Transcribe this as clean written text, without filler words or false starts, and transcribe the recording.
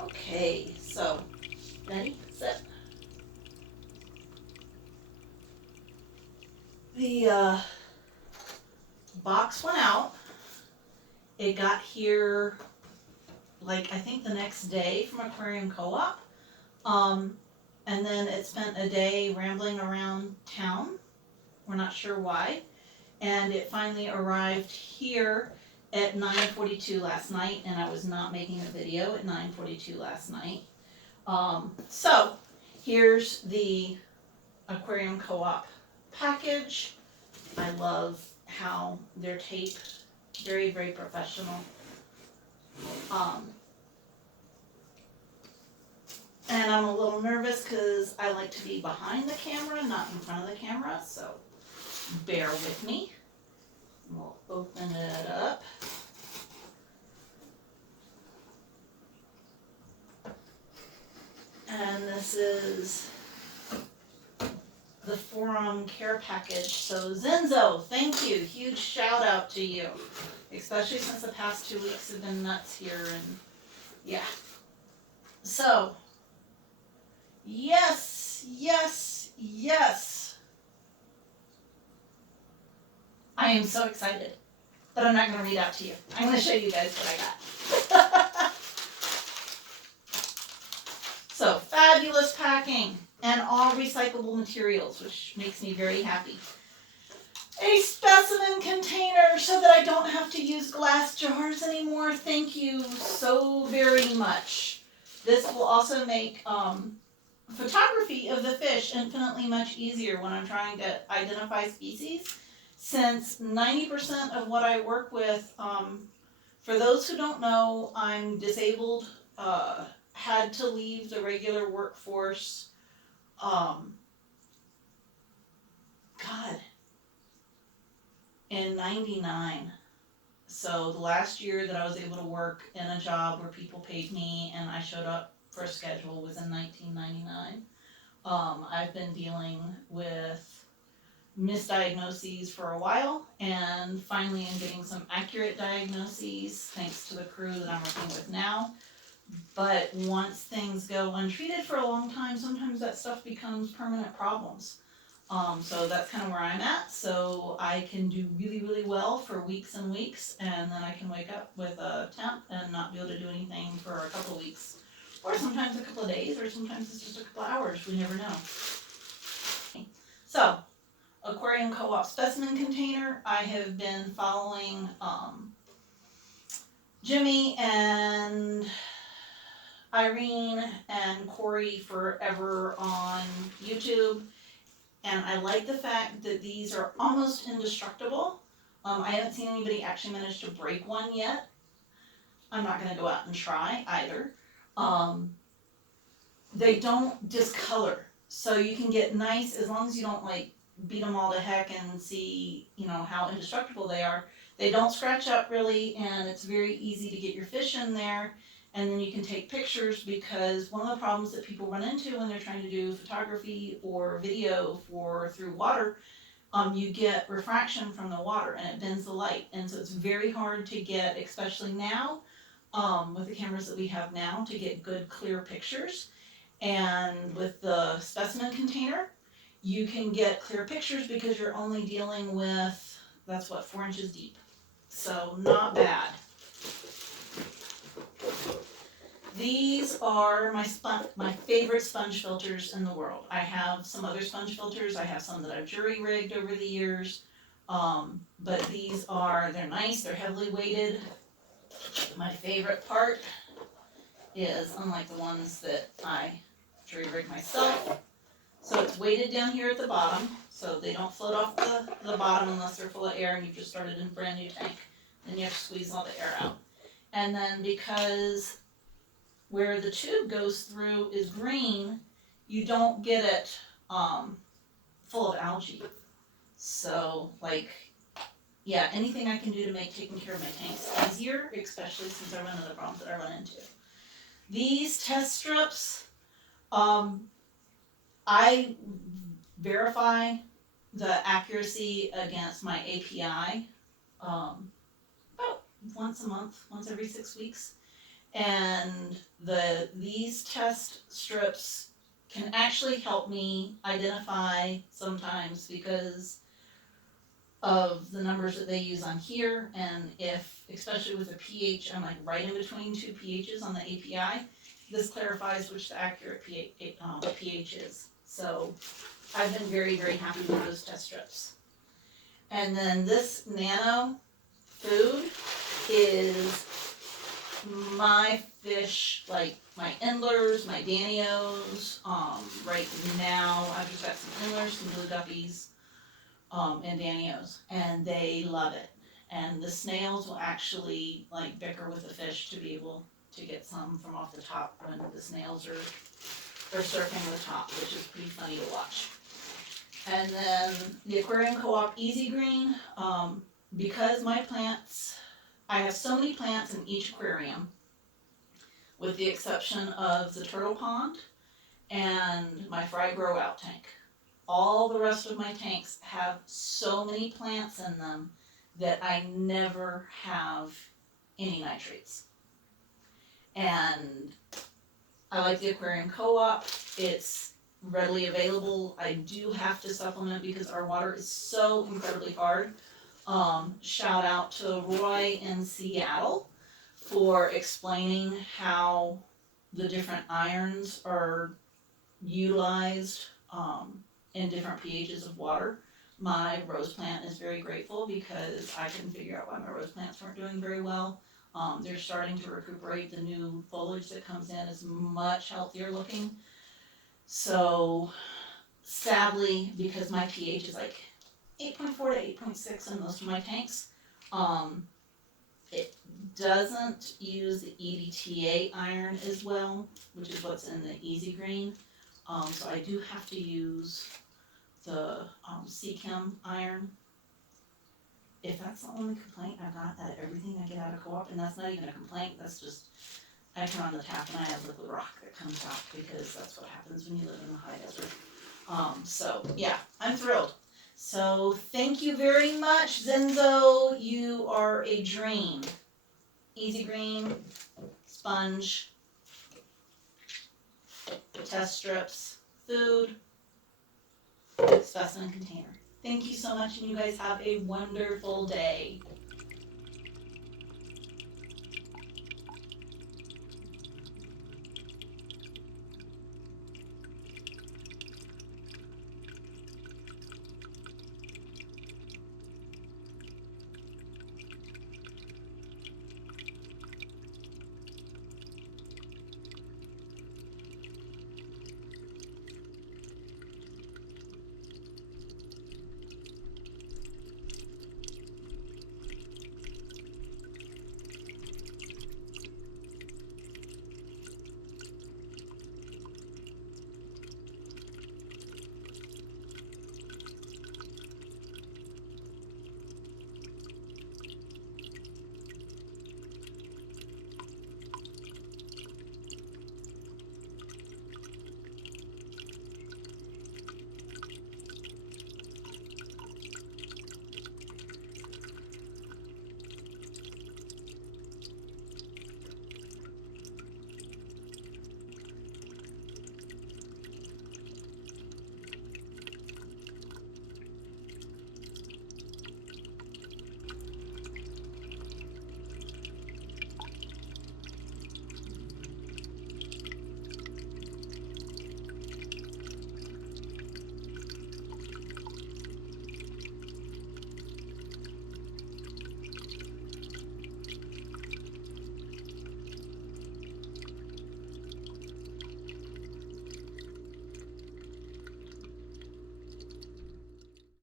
Okay, so ready, set. The box went out. It got here like I think the next day from Aquarium Co-Op. And then it spent a day rambling around town. We're not sure why. And it finally arrived here at 9:42 last night, and I was not making a video at 9:42 last night. So here's the Aquarium Co-Op package. I love how their tape, very, very professional. And I'm a little nervous because I like to be behind the camera, not in front of the camera, so bear with me. We'll open it up. And this is the Forum Care Package. So Zenzo, thank you. Huge shout out to you. Especially since the past 2 weeks have been nuts here, and yeah. So, yes, yes, yes. I am so excited, but I'm not going to read out to you. I'm going to show you guys what I got. So, fabulous packing and all recyclable materials, which makes me very happy. A specimen container so that I don't have to use glass jars anymore. Thank you so very much. This will also make photography of the fish infinitely much easier when I'm trying to identify species, since 90% of what I work with, for those who don't know, I'm disabled, had to leave the regular workforce, in 99. So the last year that I was able to work in a job where people paid me and I showed up for a schedule was in 1999. I've been dealing with misdiagnoses for a while, and finally I'm getting some accurate diagnoses thanks to the crew that I'm working with now. But once things go untreated for a long time, sometimes that stuff becomes permanent problems. So that's kind of where I'm at. So I can do really, really well for weeks and weeks, and then I can wake up with a temp and not be able to do anything for a couple of weeks. Or sometimes a couple of days, or sometimes it's just a couple of hours. We never know. So, Aquarium Co-Op specimen container. I have been following Jimmy and Irene and Cory forever on YouTube. And I like the fact that these are almost indestructible. I haven't seen anybody actually manage to break one yet. I'm not going to go out and try either. They don't discolor. So you can get nice, as long as you don't like beat them all to heck and see, how indestructible they are. They don't scratch up really, and it's very easy to get your fish in there. And then you can take pictures, because one of the problems that people run into when they're trying to do photography or video through water, you get refraction from the water and it bends the light. And so it's very hard to get, especially now, with the cameras that we have now, to get good clear pictures. And with the specimen container, you can get clear pictures because you're only dealing with, that's what, 4 inches deep. So not bad. These are my favorite sponge filters in the world. I have some other sponge filters. I have some that I've jury rigged over the years. But these they're nice, they're heavily weighted. My favorite part is, unlike the ones that I jury rig myself, so it's weighted down here at the bottom, so they don't float off the bottom unless they're full of air and you've just started in a brand new tank. Then you have to squeeze all the air out. And then because where the tube goes through is green, you don't get it full of algae. So anything I can do to make taking care of my tanks easier, especially since I run into the problems that I run into. These test strips, I verify the accuracy against my API about once a month, once every 6 weeks. And these test strips can actually help me identify sometimes because of the numbers that they use on here, and if, especially with a pH, I'm like right in between two pHs on the API, this clarifies which the accurate pH is. So I've been very, very happy with those test strips. And then this nano food is my fish, like my endlers, my danios. Right now I've just got some endlers, some blue guppies, and danios, and they love it. And the snails will actually like bicker with the fish to be able to get some from off the top when the snails are surfing the top, which is pretty funny to watch. And then the Aquarium Co-Op Easy Green, because my plants, I have so many plants in each aquarium, with the exception of the turtle pond and my fry grow out tank. All the rest of my tanks have so many plants in them that I never have any nitrates. And I like the Aquarium Co-Op. It's readily available. I do have to supplement because our water is so incredibly hard. Shout out to Roy in Seattle for explaining how the different irons are utilized in different pHs of water. My rose plant is very grateful because I couldn't figure out why my rose plants weren't doing very well. They're starting to recuperate. The new foliage that comes in is much healthier looking. So sadly, because my pH is like 8.4 to 8.6 in most of my tanks, it doesn't use the EDTA iron as well, which is what's in the Easy Green. So I do have to use the C.A.R.E iron. If that's the only complaint I've got at everything I get out of Co-op, and that's not even a complaint, that's just, I turn on the tap and I have liquid rock that comes out because that's what happens when you live in the high desert. So yeah, I'm thrilled. So thank you very much, Zenzo. You are a dream. Easy Green, sponge, test strips, food, specimen container. Thank you so much, and you guys have a wonderful day.